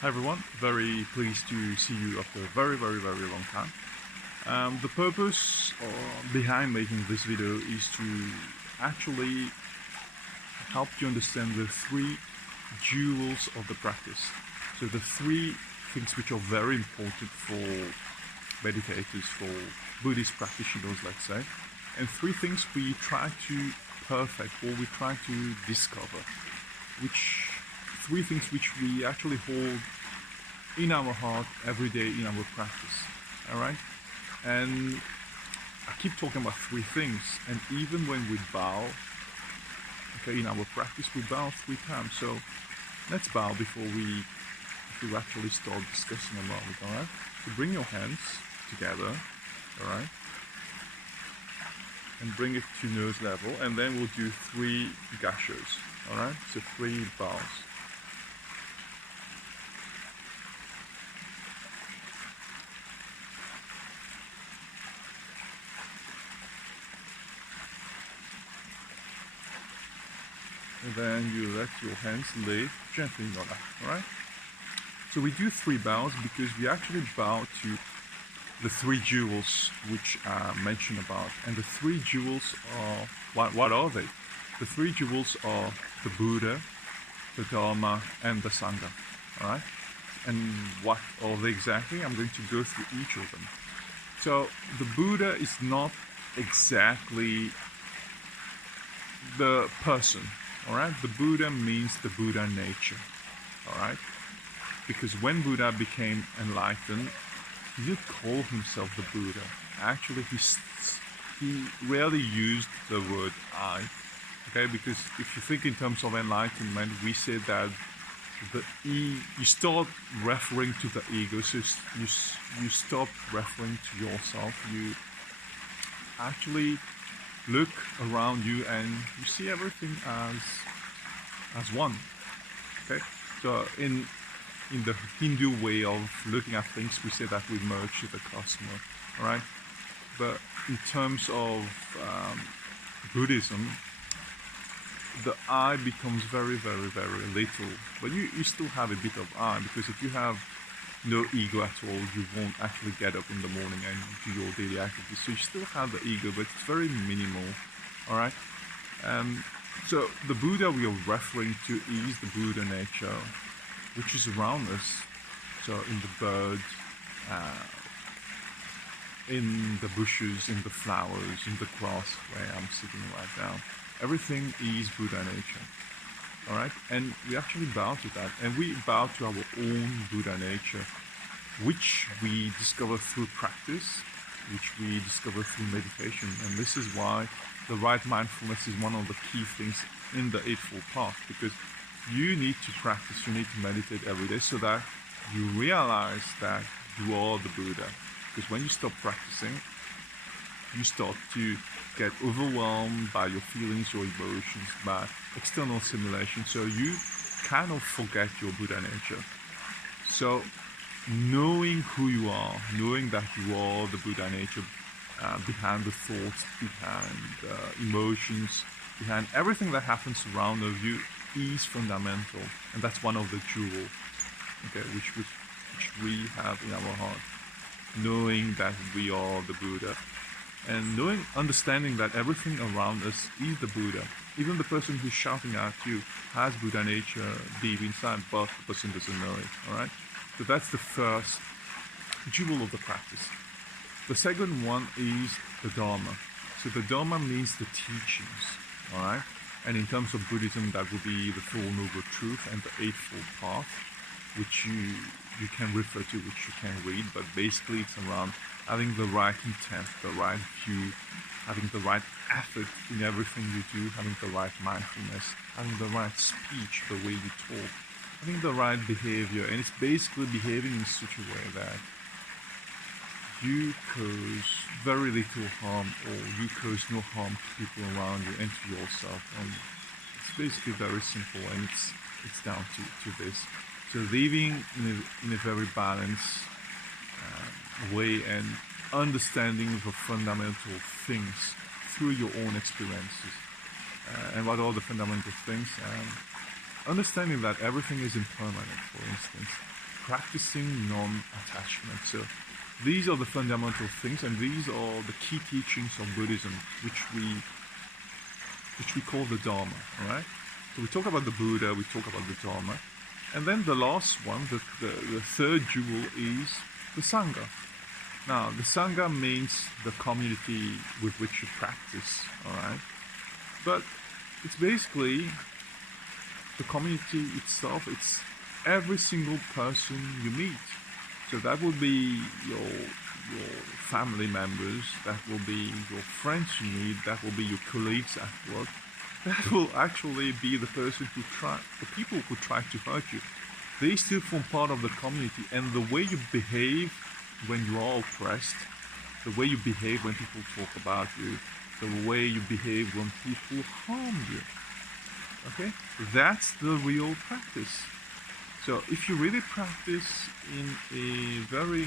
Hi everyone, very pleased to see you after a very long time. The purpose behind making this video is to actually help you understand the three jewels of the practice. So the three things which are very important for meditators, for Buddhist practitioners, let's say, and three things we try to perfect or we try to discover, which three things which we actually hold in our heart every day in our practice. All right, and I keep talking about three things, and even when we bow, okay, in our practice we bow 3 times. So let's bow before we actually start discussing about it. All right, so bring your hands together, all right, and bring it to nose level, and then we'll do 3 gashos. All right, so 3 bows. And then you let your hands lay gently in your lap, alright? So we do 3 bows because we actually bow to the 3 jewels which are mentioned about. And the 3 jewels are, what are they? The 3 jewels are the Buddha, the Dharma, and the Sangha, alright? And what are they exactly? I'm going to go through each of them. So the Buddha is not exactly the person. Alright, the Buddha means the Buddha nature. Alright, because when Buddha became enlightened, he didn't call himself the Buddha. Actually, he rarely used the word I. Okay, because if you think in terms of enlightenment, we say that you start referring to the ego, so you stop referring to yourself. You actually look around you and you see everything as one. Okay, so in the Hindu way of looking at things, we say that we merge with the cosmos. All right, but in terms of Buddhism, the I becomes very little, but you still have a bit of I, because if you have no ego at all, you won't actually get up in the morning and do your daily activities. So you still have the ego, but it's very minimal. All right. So the Buddha we are referring to is the Buddha nature, which is around us. So in the birds, in the bushes, in the flowers, in the grass where I'm sitting right now, everything is Buddha nature. All right, and we actually bow to that, and we bow to our own Buddha nature, which we discover through practice, which we discover through meditation. And this is why the right mindfulness is one of the key things in the Eightfold Path, because you need to practice, you need to meditate every day so that you realize that you are the Buddha. Because when you stop practicing, you start to get overwhelmed by your feelings, your emotions, by external stimulation. So you kind of forget your Buddha nature. So knowing who you are, knowing that you are the Buddha nature, behind the thoughts, behind emotions, behind everything that happens around of you, is fundamental. And that's one of the jewels, okay, which we have in our heart. Knowing that we are the Buddha, and understanding that everything around us is the Buddha. Even the person who's shouting at you has Buddha nature deep inside, but the person doesn't know it. All right. So that's the first jewel of the practice. The second one is the Dharma. So the Dharma means the teachings. All right. And in terms of Buddhism, that would be the Four Noble Truths and the Eightfold Path, which you can refer to, which you can read, but basically it's around having the right intent, the right view, having the right effort in everything you do, having the right mindfulness, having the right speech, the way you talk, having the right behavior. And it's basically behaving in such a way that you cause very little harm, or you cause no harm to people around you and to yourself. And it's basically very simple, and it's down to this. So living in a very balanced way and understanding the fundamental things through your own experiences. And what are the fundamental things? Understanding that everything is impermanent, for instance. practicing non-attachment. So these are the fundamental things, and these are the key teachings of Buddhism, which we call the Dharma. All right. So we talk about the Buddha, we talk about the Dharma, and then the last one, the third jewel, is the Sangha. Now, the Sangha means the community with which you practice. All right. But it's basically the community itself. It's every single person you meet. So that will be your family members, that will be your friends you meet, that will be your colleagues at work, that will actually be the people who try to hurt you. They still form part of the community, and the way you behave when you are oppressed, the way you behave when people talk about you, the way you behave when people harm you, okay? That's the real practice. So if you really practice in a very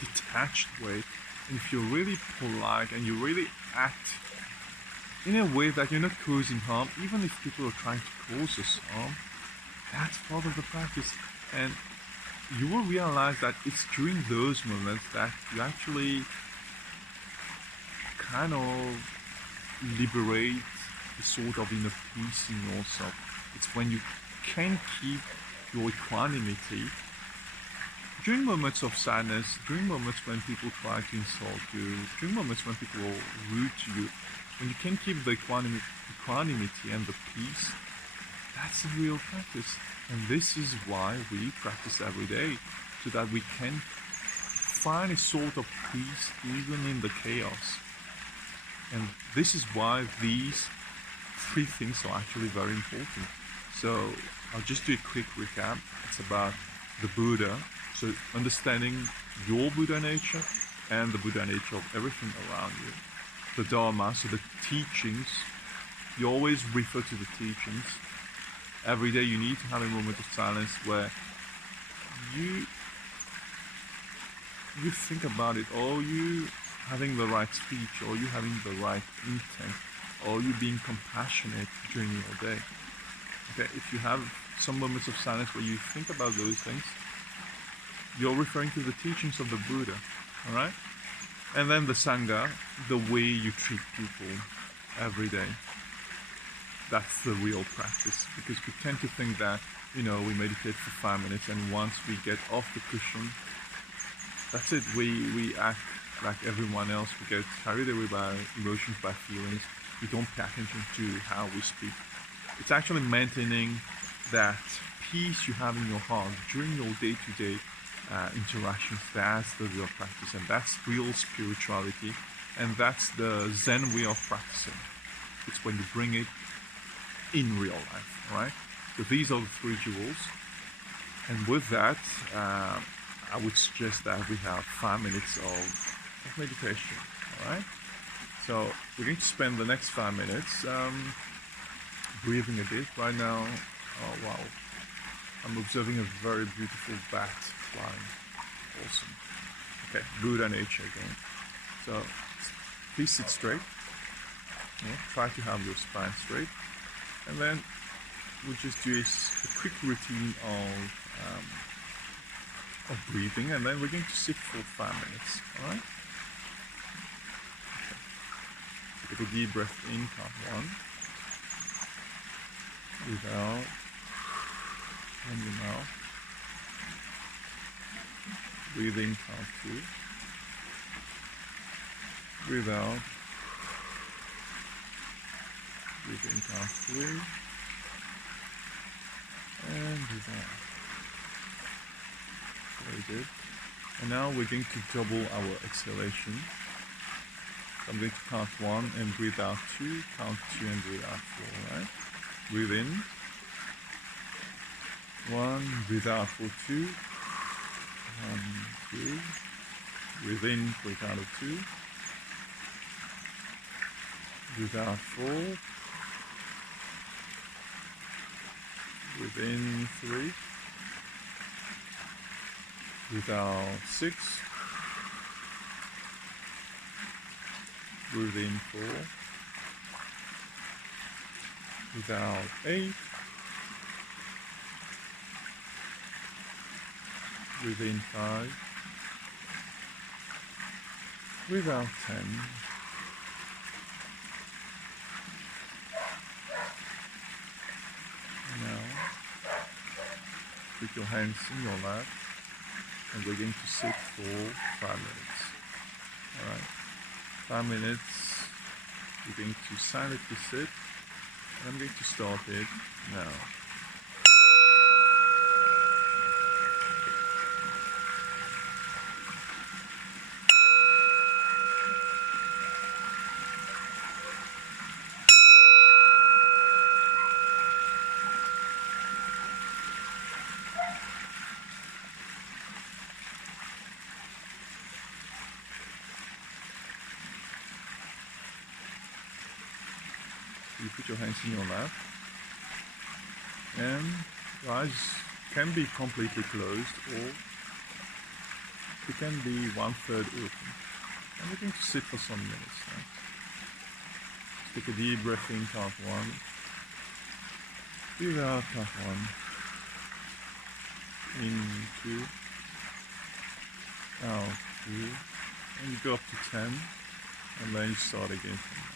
detached way, and if you're really polite and you really act in a way that you're not causing harm, even if people are trying to cause us harm, that's part of the practice. And you will realize that it's during those moments that you actually kind of liberate a sort of inner peace in yourself. It's when you can keep your equanimity during moments of sadness, during moments when people try to insult you, during moments when people are rude to you. When you can keep the equanimity and the peace, that's the real practice. And this is why we practice every day, so that we can find a sort of peace even in the chaos. And this is why these three things are actually very important. So I'll just do a quick recap. It's about the Buddha, so understanding your Buddha nature and the Buddha nature of everything around you. The Dharma, so the teachings, you always refer to the teachings. Every day you need to have a moment of silence where you think about it, or you having the right speech, or you having the right intent, or you being compassionate during your day. Okay, if you have some moments of silence where you think about those things, you're referring to the teachings of the Buddha, all right? And then the Sangha, the way you treat people every day. That's the real practice, because we tend to think that, we meditate for 5 minutes, and once we get off the cushion, that's it. We act like everyone else. We get carried away by emotions, by feelings. We don't pay attention to how we speak. It's actually maintaining that peace you have in your heart during your day-to-day interactions. That's the real practice, and that's real spirituality, and that's the Zen way of practicing. It's when you bring it in real life, all right? So these are the three jewels, and with that, I would suggest that we have 5 minutes of meditation, all right? So we're going to spend the next 5 minutes breathing a bit. Right now, oh wow, I'm observing a very beautiful bat flying. Awesome. Okay, Buddha nature again. So please sit straight. Try to have your spine straight, and then we'll just do a quick routine of breathing, and then we're going to sit for 5 minutes. All right. Okay. Take a deep breath in, count 1. Breathe out from your mouth. Breathe in, count 2. Breathe out. Breathe in, count 3. And breathe out. Very good. And now we're going to double our exhalation. So I'm going to count 1 and breathe out 2, count 2 and breathe out 4, right? Breathe in. 1, breathe out for 2. 1, 2. Breathe in, for a count of 2. Breathe out 4. Breathe in 3. Breathe out 6. Breathe in 4. Breathe out 8. within 5, without 10. Now, put your hands in your lap, and we're going to sit for 5 minutes. Alright, 5 minutes, we're going to silently sit, and I'm going to start it now. You put your hands in your lap, and your eyes can be completely closed, or it can be 1/3 open. And we're going to sit for some minutes now. Take a deep breath in, count 1. Breathe out, count 1. In 2. Out 2. And you go up to 10, and then you start again from there.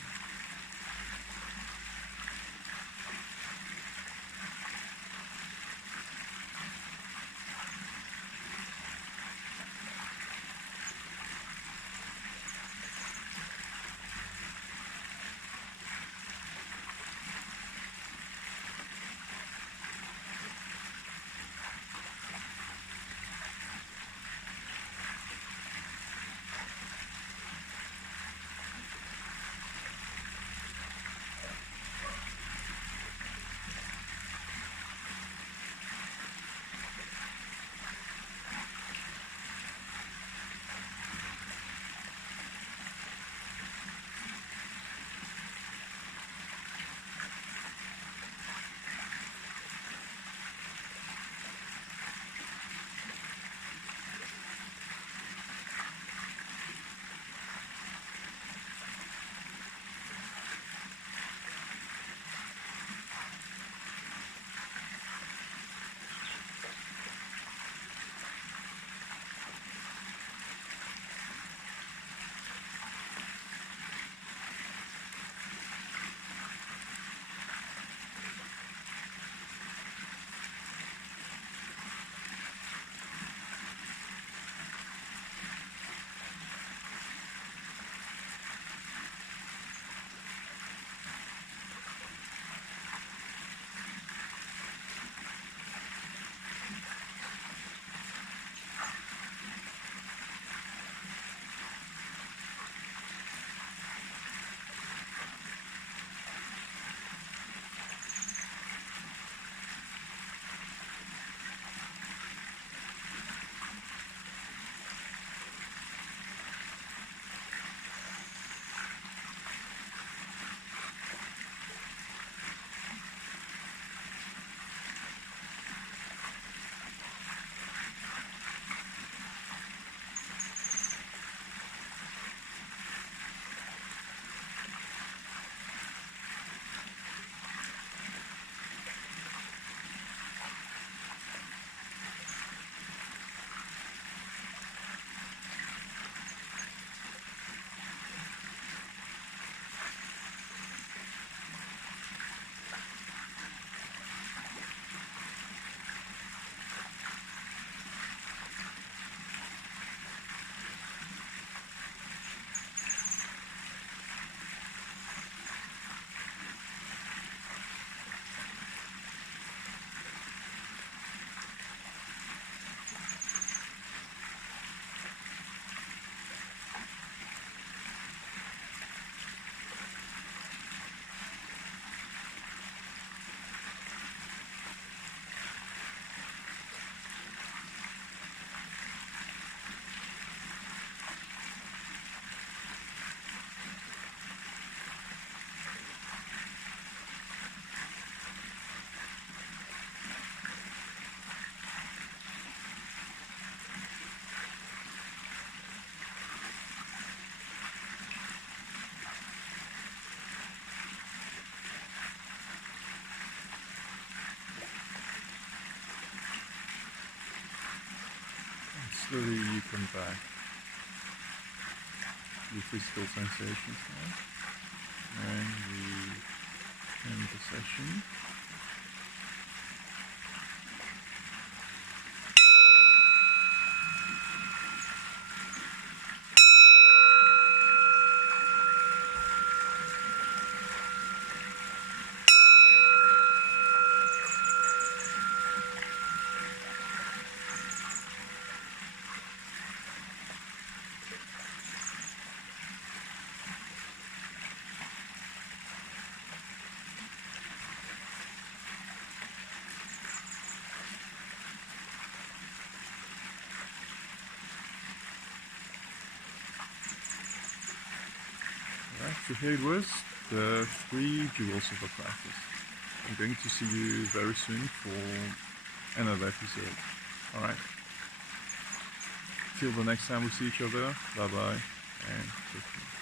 slowly you come back to your physical sensations now. And we end the session. Alright, so here it was, the 3 jewels of the practice. I'm going to see you very soon for another episode. Alright, till the next time we see each other, bye bye and take care.